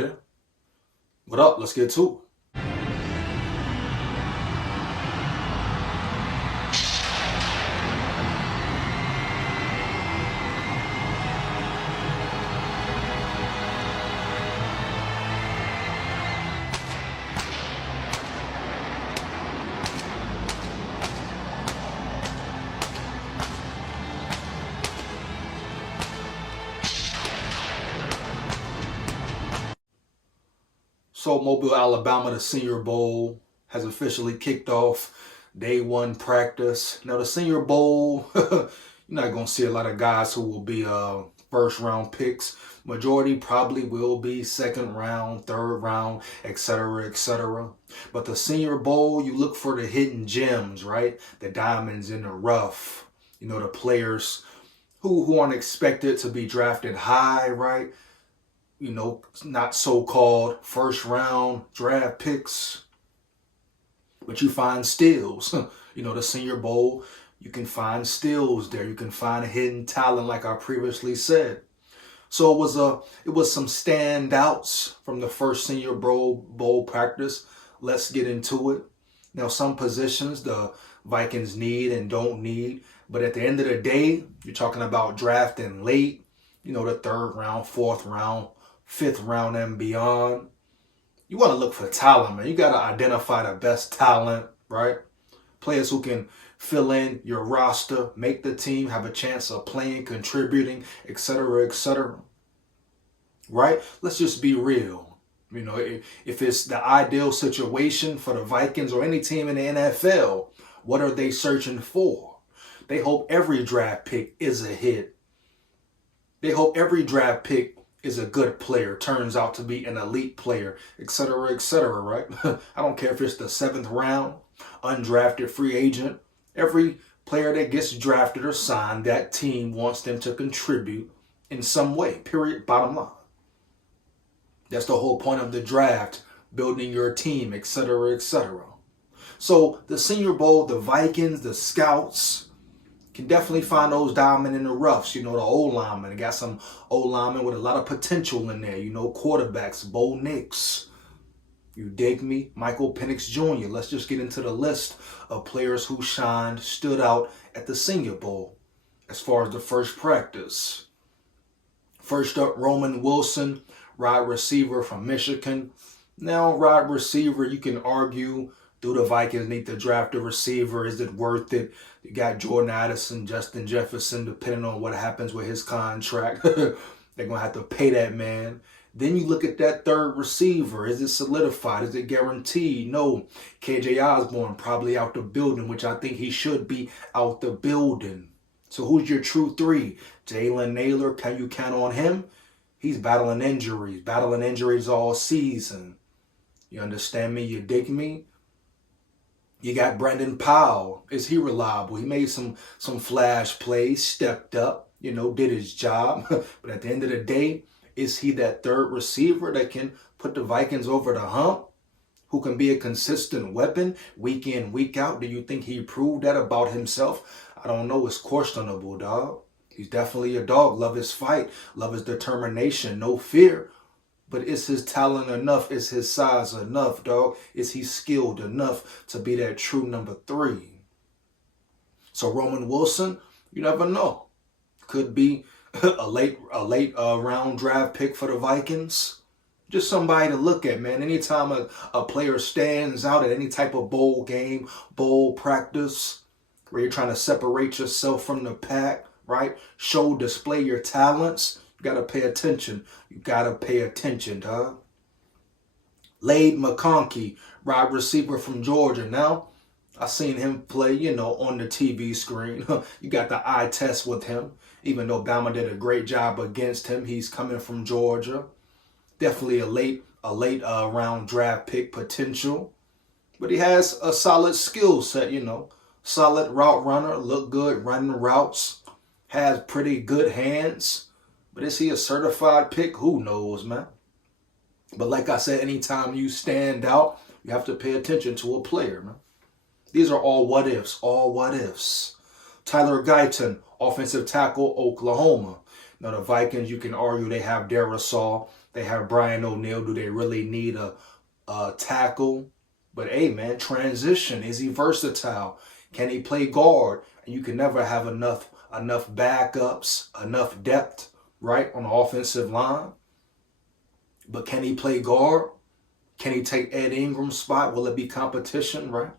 ready. What up? Let's get to it. So Mobile, Alabama, the Senior Bowl has officially kicked off. Day one practice. Now the Senior Bowl, you're not going to see a lot of guys who will be first round picks. Majority probably will be second round, third round, etc., etc. But the Senior Bowl, you look for the hidden gems, right? The diamonds in the rough. You know, the players who aren't expected to be drafted high, right? You know, not so-called first round draft picks, but you find steals. You know, the Senior Bowl, you can find steals there. You can find hidden talent, like I previously said. So it was some standouts from the first Senior Bowl practice. Let's get into it. Now, some positions the Vikings need and don't need, but at the end of the day, you're talking about drafting late. You know, the third round, fourth round, fifth round and beyond. You want to look for talent, man. You got to identify the best talent, right? Players who can fill in your roster, make the team, have a chance of playing, contributing, etc., etc. Right? Let's just be real. You know, if it's the ideal situation for the Vikings or any team in the NFL, what are they searching for? They hope every draft pick is a hit. They hope every draft pick is a good player, turns out to be an elite player, etc., etc., right? I don't care if it's the 7th round, undrafted free agent. Every player that gets drafted or signed, that team wants them to contribute in some way, period, bottom line. That's the whole point of the draft, building your team, etc., etc. So the Senior Bowl, the Vikings, the Scouts, can definitely find those diamond in the roughs. You know, the O-linemen. They got some O-linemen with a lot of potential in there. You know, quarterbacks, Bo Nix. You dig me? Michael Penix Jr. Let's just get into the list of players who shined, stood out at the Senior Bowl as far as the first practice. First up, Roman Wilson, wide receiver from Michigan. Now, wide receiver, you can argue, do the Vikings need to draft a receiver? Is it worth it? You got Jordan Addison, Justin Jefferson, depending on what happens with his contract. They're going to have to pay that man. Then you look at that third receiver. Is it solidified? Is it guaranteed? No. KJ Osborne probably out the building, which I think he should be out the building. So who's your true three? Jalen Naylor, can you count on him? He's battling injuries all season. You understand me? You dig me? You got Brandon Powell. Is he reliable? He made some flash plays, stepped up, you know, did his job. But at the end of the day, is he that third receiver that can put the Vikings over the hump? Who can be a consistent weapon week in, week out? Do you think he proved that about himself? I don't know. It's questionable, dog. He's definitely a dog. Love his fight. Love his determination. No fear. But is his talent enough? Is his size enough, dog? Is he skilled enough to be that true number 3? So Roman Wilson, you never know. Could be a late round draft pick for the Vikings. Just somebody to look at, man. Anytime a player stands out at any type of bowl game, bowl practice, where you're trying to separate yourself from the pack, right? Display your talents. You got to pay attention. You got to pay attention, dog. Lade McConkey, wide receiver from Georgia. Now, I seen him play, you know, on the TV screen. You got the eye test with him. Even though Bama did a great job against him, he's coming from Georgia. Definitely a late round draft pick potential. But he has a solid skill set, you know. Solid route runner, look good running routes. Has pretty good hands. But is he a certified pick? Who knows, man? But like I said, anytime you stand out, you have to pay attention to a player, man. These are all what ifs, all what ifs. Tyler Guyton, offensive tackle, Oklahoma. Now the Vikings, you can argue they have Darisaw, they have Brian O'Neill. Do they really need a tackle? But hey, man, transition. Is he versatile? Can he play guard? And you can never have enough backups, enough depth, right, on the offensive line. But can he play guard? Can he take Ed Ingram's spot? Will it be competition, right?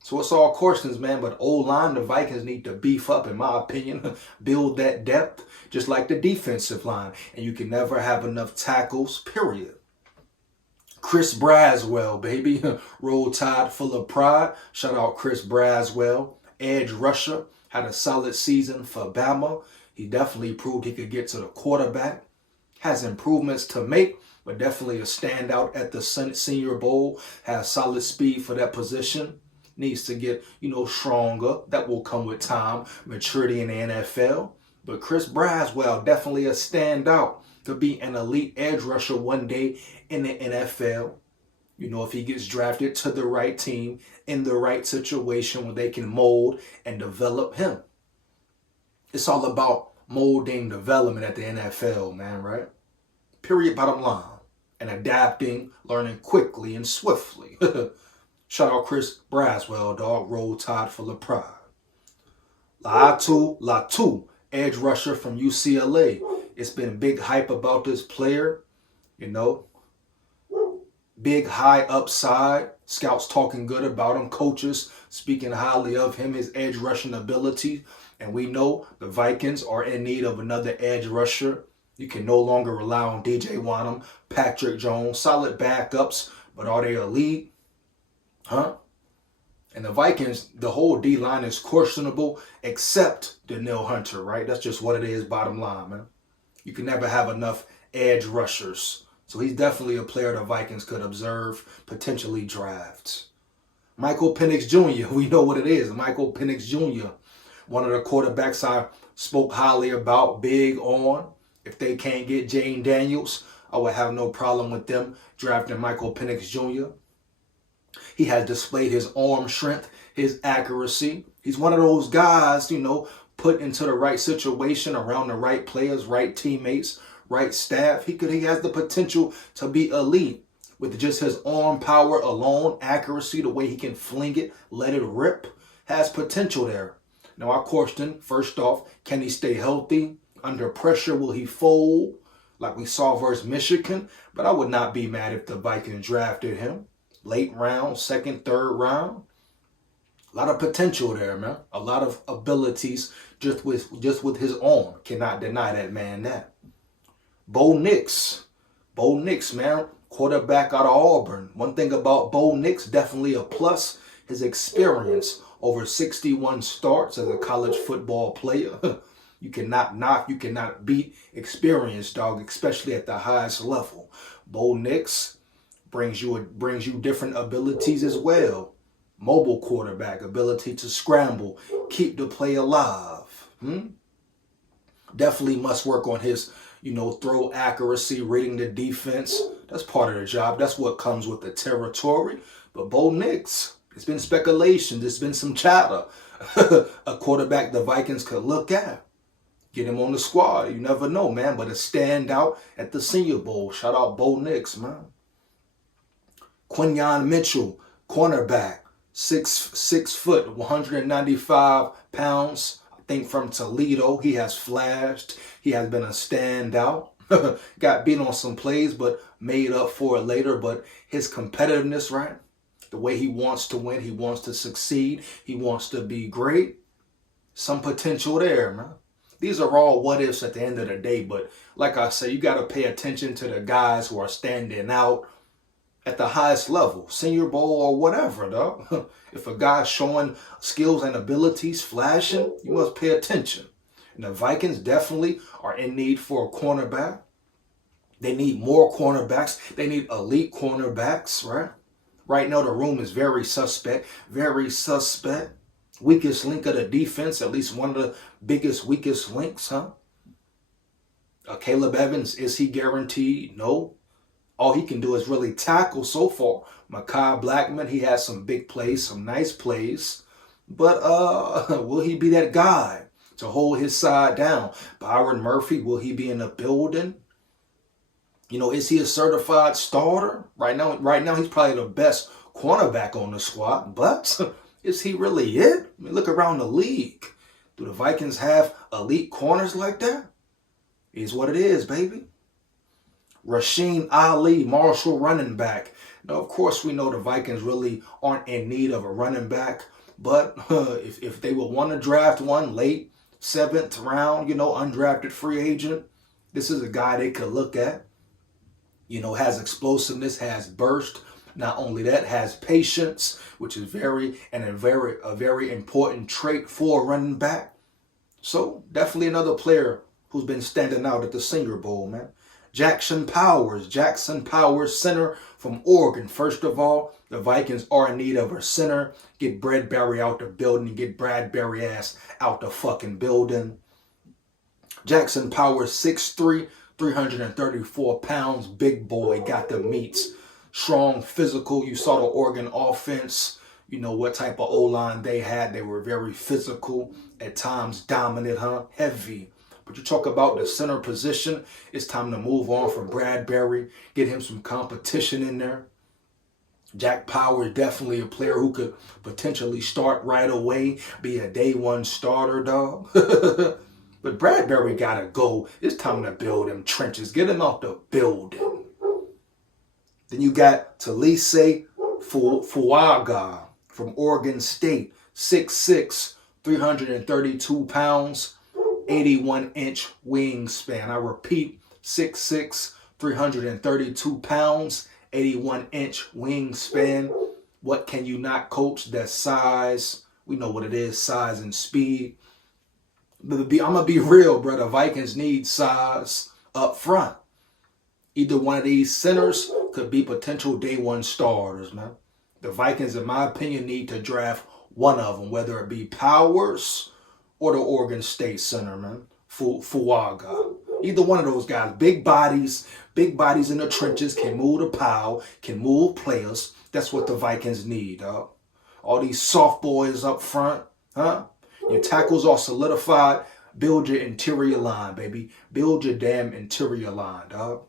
So it's all questions, man. But O-line, the Vikings need to beef up, in my opinion. Build that depth, just like the defensive line. And you can never have enough tackles, period. Chris Braswell, baby. Roll Tide full of pride. Shout out Chris Braswell. Edge rusher. Had a solid season for Bama. He definitely proved he could get to the quarterback. Has improvements to make, but definitely a standout at the Senior Bowl. Has solid speed for that position. Needs to get, stronger. That will come with time, maturity in the NFL. But Chris Braswell, definitely a standout to be an elite edge rusher one day in the NFL. If he gets drafted to the right team, in the right situation where they can mold and develop him. It's all about molding development at the NFL, man, right? Period, bottom line. And adapting, learning quickly and swiftly. Shout out Chris Braswell, dog. Roll Tide full of pride. Latu, edge rusher from UCLA. It's been big hype about this player, Big high upside. Scouts talking good about him. Coaches speaking highly of him, his edge rushing ability. And we know the Vikings are in need of another edge rusher. You can no longer rely on DJ Wanham, Patrick Jones, solid backups, but are they elite? Huh? And the Vikings, the whole D-line is questionable except Danielle Hunter, right? That's just what it is, bottom line, man. You can never have enough edge rushers. So he's definitely a player the Vikings could observe, potentially draft. Michael Penix Jr., we know what it is. Michael Penix Jr., one of the quarterbacks I spoke highly about, big on. If they can't get Jane Daniels, I would have no problem with them drafting Michael Penix Jr. He has displayed his arm strength, his accuracy. He's one of those guys, put into the right situation, around the right players, right teammates, right staff. He has the potential to be elite with just his arm power alone, accuracy, the way he can fling it, let it rip, has potential there. Now, I question, first off, can he stay healthy? Under pressure, will he fold like we saw versus Michigan? But I would not be mad if the Vikings drafted him. Late round, second, third round. A lot of potential there, man. A lot of abilities just with his arm. Cannot deny that man that. Bo Nix, man. Quarterback out of Auburn. One thing about Bo Nix, definitely a plus. His experience, over 61 starts as a college football player. You cannot knock, you cannot beat experience, dog, especially at the highest level. Bo Nix brings you different abilities as well. Mobile quarterback, ability to scramble, keep the play alive. Definitely must work on his, throw accuracy, reading the defense. That's part of the job. That's what comes with the territory. But Bo Nix, it's been speculation. There's been some chatter. A quarterback the Vikings could look at. Get him on the squad. You never know, man. But a standout at the Senior Bowl. Shout out Bo Nix, man. Quinyon Mitchell, cornerback. 6 foot, 195 pounds. I think from Toledo. He has flashed. He has been a standout. Got beat on some plays, but made up for it later. But his competitiveness, right? The way he wants to win. He wants to succeed. He wants to be great. Some potential there, man. These are all what ifs at the end of the day, but like I said, you got to pay attention to the guys who are standing out at the highest level, Senior Bowl or whatever, dog. If a guy's showing skills and abilities, flashing, you must pay attention. And the Vikings definitely are in need for a cornerback. They need more cornerbacks. They need elite cornerbacks, right? Right now, the room is very suspect, very suspect. Weakest link of the defense, at least one of the biggest, weakest links, huh? Caleb Evans, is he guaranteed? No. All he can do is really tackle so far. Mekhi Blackman, he has some big plays, some nice plays. But will he be that guy? to hold his side down. Byron Murphy, will he be in the building? You know, is he a certified starter? Right now he's probably the best cornerback on the squad, but is he really it? I mean, look around the league. Do the Vikings have elite corners like that? Is what it is, baby. Rasheen Ali, Marshall running back. Now, of course, we know the Vikings really aren't in need of a running back, but if they would want to draft one late 7th round, you know, undrafted free agent, this is a guy they could look at. You know, has explosiveness, has burst. Not only that, has patience, which is a very important trait for a running back. So definitely another player who's been standing out at the Senior Bowl, man. Jackson Powers, center from Oregon. First of all, the Vikings are in need of a center. Get Bradbury out the building. Get Bradbury ass out the fucking building. Jackson Powers, 6'3", 334 pounds, big boy, got the meats. Strong, physical. You saw the Oregon offense. You know what type of O-line they had. They were very physical, at times dominant, heavy. But you talk about the center position, it's time to move on from Bradbury, get him some competition in there. Jack Powers, definitely a player who could potentially start right away, be a day one starter, dog. But Bradbury got to go. It's time to build them trenches. Get him out the building. Then you got Talise Fuaga from Oregon State, 6'6", 332 pounds. 81-inch wingspan. I repeat, 6'6", 332 pounds, 81-inch wingspan. What can you not coach? That size. We know what it is, size and speed. But I'm going to be real, bro. The Vikings need size up front. Either one of these centers could be potential day one starters, man. The Vikings, in my opinion, need to draft one of them, whether it be Powers or the Oregon State center, man. Fuaga. Either one of those guys. Big bodies in the trenches, can move the pile, can move players. That's what the Vikings need, dog. All these soft boys up front, Your tackles are solidified. Build your interior line, baby. Build your damn interior line, dog.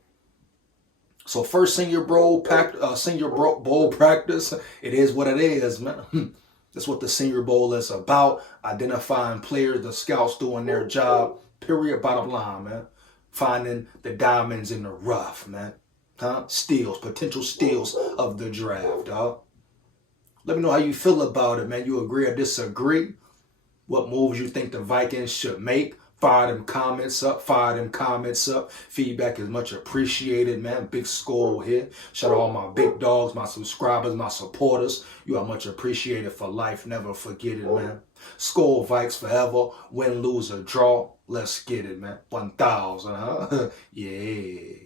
So first Senior Bowl practice, it is what it is, man. That's what the Senior Bowl is about. Identifying players, the scouts doing their job. Period. Bottom line, man. Finding the diamonds in the rough, man. Steals, potential steals of the draft, dog. Let me know how you feel about it, man. You agree or disagree? What moves you think the Vikings should make? Fire them comments up. Feedback is much appreciated, man. Big SKOL here. Shout out all my big dogs, my subscribers, my supporters. You are much appreciated for life. Never forget it, man. SKOL Vikes forever. Win, lose, or draw. Let's get it, man. 1,000, huh? Yeah.